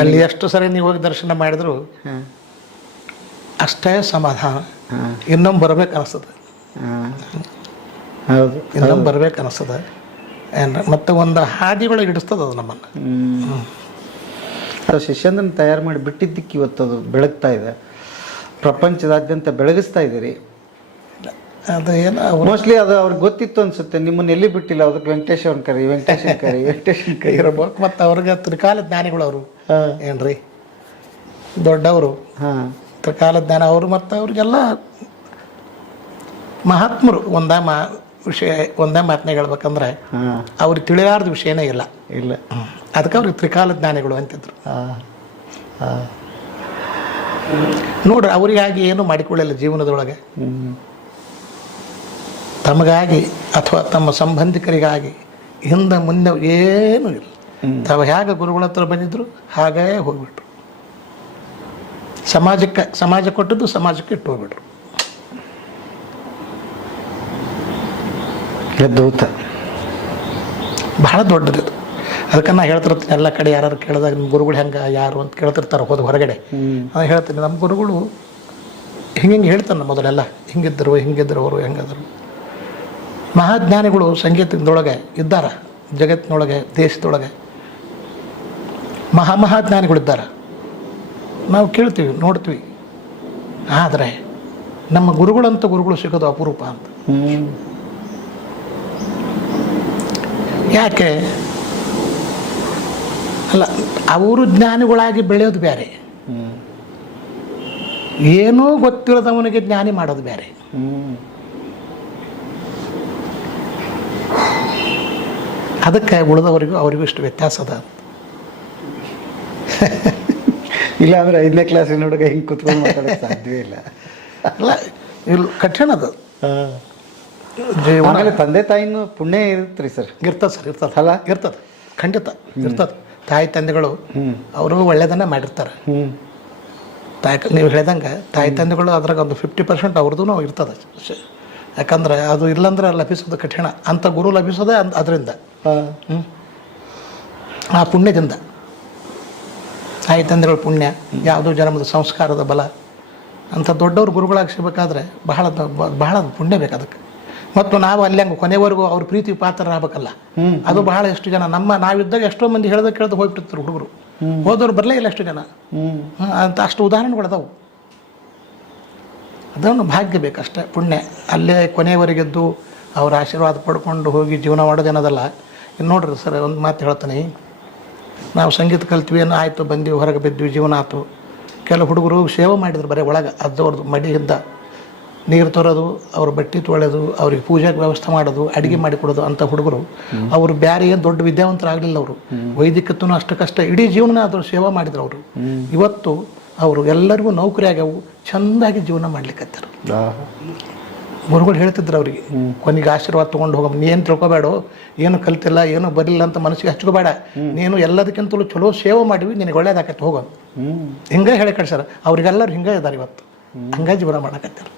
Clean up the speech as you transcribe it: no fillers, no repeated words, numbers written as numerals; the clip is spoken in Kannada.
ಅಲ್ಲಿ ಎಷ್ಟು ಸರಿ ನೀವು ಹೋಗಿ ದರ್ಶನ ಮಾಡಿದ್ರು ಹಾಂ ಅಷ್ಟೇ ಸಮಾಧಾನ. ಹಾಂ ಇನ್ನೊಮ್ಮೆ ಬರ್ಬೇಕು ಅನಿಸ್ತದೆ, ಹಾಂ ಹೌದು ಇನ್ನೊಮ್ಮೆ ಬರ್ಬೇಕು ಅನಿಸ್ತದೆ. ಮತ್ತು ಒಂದು ಹಾದಿಗಳಿಗೆ ಹಿಡಿಸ್ತದೆ ಅದು ನಮ್ಮನ್ನು. ಅದು ಶಿಷ್ಯಂದನ್ನು ತಯಾರು ಮಾಡಿ ಬಿಟ್ಟಿದ್ದಕ್ಕೆ ಇವತ್ತು ಅದು ಬೆಳಗ್ತಾ ಇದೆ, ಪ್ರಪಂಚದಾದ್ಯಂತ ಬೆಳಗಿಸ್ತಾ ಇದ್ದೀರಿ. ಅದು ಏನು ಮೋಸ್ಟ್ಲಿ ಅದು ಅವ್ರಿಗೆ ಗೊತ್ತಿತ್ತು ಅನ್ಸುತ್ತೆ, ನಿಮ್ಮನ್ನು ಎಲ್ಲಿ ಬಿಟ್ಟಿಲ್ಲ, ಅದಕ್ಕೆ ವೆಂಕಟೇಶ್ವರನ್ ಕರಿ ಇರಬೇಕು. ಮತ್ತು ಅವ್ರಿಗೆ ತ್ರಿಕಾಲ ಜ್ಞಾನಿಗಳು ಅವರು ಏನ್ರಿ ದೊಡ್ಡವರು. ಹಾಂ ತ್ರಿಕಾಲ ಜ್ಞಾನ ಅವರು. ಮತ್ತು ಅವ್ರಿಗೆಲ್ಲ ಮಹಾತ್ಮರು. ಒಂದೇ ಮಾತನಾಗ ಹೇಳ್ಬೇಕಂದ್ರೆ ಹಾಂ ಅವ್ರಿಗೆ ತಿಳಿಲಾರ್ದ ವಿಷಯನೇ ಇಲ್ಲ. ಇಲ್ಲ ಅದಕ್ಕೆ ಅವ್ರಿಗೆ ತ್ರಿಕಾಲ ಜ್ಞಾನಿಗಳು ಅಂತಿದ್ರು. ಹಾಂ ಹಾಂ ನೋಡ್ರಿ, ಅವರಿಗಾಗಿ ಏನು ಮಾಡಿಕೊಳ್ಳಿಲ್ಲ ಜೀವನದೊಳಗೆ. ಹ್ಞೂ ತಮಗಾಗಿ ಅಥವಾ ತಮ್ಮ ಸಂಬಂಧಿಕರಿಗಾಗಿ ಹಿಂದೆ ಮುಂದೆ ಏನೂ ಇಲ್ಲ. ತಾವು ಹೇಗೆ ಗುರುಗಳ ಹತ್ರ ಬಂದಿದ್ರು ಹಾಗೇ ಹೋಗ್ಬಿಟ್ರು. ಸಮಾಜ ಕೊಟ್ಟದ್ದು ಸಮಾಜಕ್ಕೆ ಇಟ್ಟು ಹೋಗ್ಬಿಟ್ರು. ಅದ್ಭುತ, ಬಹಳ ದೊಡ್ಡದಿದು. ಅದಕ್ಕೆ ನಾನು ಹೇಳ್ತಿರ್ತೀನಿ, ಎಲ್ಲ ಕಡೆ ಯಾರು ಕೇಳಿದಾಗ ನಿಮ್ಮ ಗುರುಗಳು ಹೆಂಗೆ ಯಾರು ಅಂತ ಕೇಳ್ತಿರ್ತಾರೆ ಹೊರಗಡೆ. ನಾನು ಹೇಳ್ತೀನಿ, ನಮ್ಮ ಗುರುಗಳು ಹಿಂಗೆ ಹೇಳ್ತಾನೆ ಮೊದಲೆಲ್ಲ, ಹಿಂಗಿದ್ದರು ಅವರು ಹೆಂಗಿದ್ರು. ಮಹಾಜ್ಞಾನಿಗಳು ಸಂಗೀತದೊಳಗೆ ಇದ್ದಾರೆ, ಜಗತ್ತಿನೊಳಗೆ ದೇಶದೊಳಗೆ ಮಹಾಜ್ಞಾನಿಗಳಿದ್ದಾರೆ. ನಾವು ಕೇಳ್ತೀವಿ, ನೋಡ್ತೀವಿ. ಆದರೆ ನಮ್ಮ ಗುರುಗಳು ಸಿಗೋದು ಅಪರೂಪ ಅಂತ. ಯಾಕೆ ಅಲ್ಲ, ಅವರು ಜ್ಞಾನಿಗಳಾಗಿ ಬೆಳೆಯೋದು ಬೇರೆ, ಏನೂ ಗೊತ್ತಿಲ್ಲದವನಿಗೆ ಜ್ಞಾನಿ ಮಾಡೋದು ಬೇರೆ. ಅದಕ್ಕೆ ಉಳಿದವರಿಗೂ ಅವರಿಗೂ ಇಷ್ಟು ವ್ಯತ್ಯಾಸ ಅದ. ಇಲ್ಲ ಅಂದರೆ 5ನೇ ಕ್ಲಾಸಿನ ಹುಡುಗ ಹಿಂಗೆ ಕುತ್ಕೊಂಡು ಮಾತಾಡೋಕ್ಕೆ ಸಾಧ್ಯವೇ ಇಲ್ಲ. ಅಲ್ಲ, ಇಲ್ಲಿ ಕಠಿಣ ಅದು. ಆಮೇಲೆ ತಂದೆ ತಾಯಿನೂ ಪುಣ್ಯ ಇರುತ್ತೆ ಸರ್. ಇರ್ತದೆ ಅಲ್ಲ, ಇರ್ತದೆ, ಖಂಡಿತ ಇರ್ತದೆ. ತಾಯಿ ತಂದೆಗಳು ಅವರು ಒಳ್ಳೆಯದನ್ನೇ ಮಾಡಿರ್ತಾರೆ. ನೀವು ಹೇಳ್ದಂಗೆ ತಾಯಿ ತಂದೆಗಳು ಅದ್ರಾಗ ಒಂದು 50% ಅವ್ರದ್ದು ಇರ್ತದೆ. ಯಾಕಂದ್ರೆ ಅದು ಇಲ್ಲಂದ್ರೆ ಲಭಿಸೋದು ಕಠಿಣ. ಅಂಥ ಗುರು ಲಭಿಸೋದೇ ಅದರಿಂದ, ಆ ಪುಣ್ಯದಿಂದ. ತಾಯಿ ತಂದೆಗಳ ಪುಣ್ಯ, ಯಾವುದೋ ಜನ್ಮದ ಸಂಸ್ಕಾರದ ಬಲ. ಅಂಥ ದೊಡ್ಡವ್ರು ಗುರುಗಳಾಗಿ ಸಿಗಬೇಕಾದ್ರೆ ಬಹಳ ಪುಣ್ಯ ಬೇಕು ಅದಕ್ಕೆ. ಮತ್ತು ನಾವು ಅಲ್ಲಿ ಹಂಗೆ ಕೊನೆವರೆಗೂ ಅವ್ರ ಪ್ರೀತಿ ಪಾತ್ರರಾಗಬೇಕಲ್ಲ, ಅದು ಬಹಳ. ಎಷ್ಟು ಜನ ನಾವಿದ್ದಾಗ ಎಷ್ಟೋ ಮಂದಿ ಕೇಳ್ದು ಹೋಗ್ಬಿಟ್ಟಿರ್ತಾರೆ ಹುಡುಗರು, ಹೋದವ್ರು ಬರಲೇ ಇಲ್ಲ ಎಷ್ಟು ಜನ ಅಂತ. ಅಷ್ಟು ಉದಾಹರಣೆಗಳದಾವು. ಅದನ್ನು ಭಾಗ್ಯ ಬೇಕಷ್ಟೇ, ಪುಣ್ಯ. ಅಲ್ಲೇ ಕೊನೆಯವರೆಗೆದ್ದು ಅವ್ರ ಆಶೀರ್ವಾದ ಪಡ್ಕೊಂಡು ಹೋಗಿ ಜೀವನ ಮಾಡೋದೇನದಲ್ಲ. ಇನ್ನು ನೋಡ್ರಿ ಸರ್, ಒಂದು ಮಾತು ಹೇಳ್ತಾನೆ, ನಾವು ಸಂಗೀತ ಕಲ್ತ್ವಿ ಏನೋ ಆಯಿತು, ಬಂದ್ವಿ, ಹೊರಗೆ ಬಿದ್ವಿ, ಜೀವನ ಆಯ್ತು. ಕೆಲವು ಹುಡುಗರು ಸೇವೆ ಮಾಡಿದ್ರು ಬರೀ ಒಳಗೆ. ಅದ್ದವ್ರದ್ದು ಮಡಿಯಿಂದ ನೀರು ತರೋದು, ಅವ್ರ ಬಟ್ಟೆ ತೊಳೆಯೋದು, ಅವ್ರಿಗೆ ಪೂಜೆಗೆ ವ್ಯವಸ್ಥೆ ಮಾಡೋದು, ಅಡುಗೆ ಮಾಡಿಕೊಡೋದು. ಅಂಥ ಹುಡುಗರು ಅವರು ಬೇರೆ ಏನು ದೊಡ್ಡ ವಿದ್ಯಾವಂತರಾಗಲಿಲ್ಲ. ಅವರು ವೈದಿಕತ್ತೂ ಅಷ್ಟಕ್ಕಷ್ಟೇ ಇಡೀ ಜೀವನ ಅದ್ರ ಸೇವೆ ಮಾಡಿದ್ರು ಅವರು. ಇವತ್ತು ಅವರು ಎಲ್ಲರಿಗೂ ನೌಕರಿ ಆಗ್ಯಾವು, ಚೆಂದಾಗಿ ಜೀವನ ಮಾಡ್ಲಿಕ್ಕತ್ತಾರ. ಗುರುಗಳು ಹೇಳ್ತಿದ್ರು ಅವರಿಗೆ, ಕೊನೆಗೆ ಆಶೀರ್ವಾದ ತೊಗೊಂಡು ಹೋಗ, ನೀನು ತಿಳ್ಕೊಬೇಡ, ಏನು ಕಲ್ತಿಲ್ಲ, ಏನು ಬರಲಿಲ್ಲ ಅಂತ ಮನಸ್ಸಿಗೆ ಹಚ್ಕೋಬೇಡ, ನೀನು ಎಲ್ಲದಕ್ಕಿಂತಲೂ ಚಲೋ ಸೇವೆ ಮಾಡಿವಿ, ನಿನಗೆ ಒಳ್ಳೇದಾಕತ್ತೆ ಹೋಗೋ. ಹಿಂಗೆ ಹೇಳಿ ಕಳ್ಸ್ಯಾರ. ಅವ್ರಿಗೆಲ್ಲರೂ ಹಿಂಗೆ ಇದ್ದಾರೆ ಇವತ್ತು, ಹಂಗೆ ಜೀವನ ಮಾಡಕತ್ತಾರ.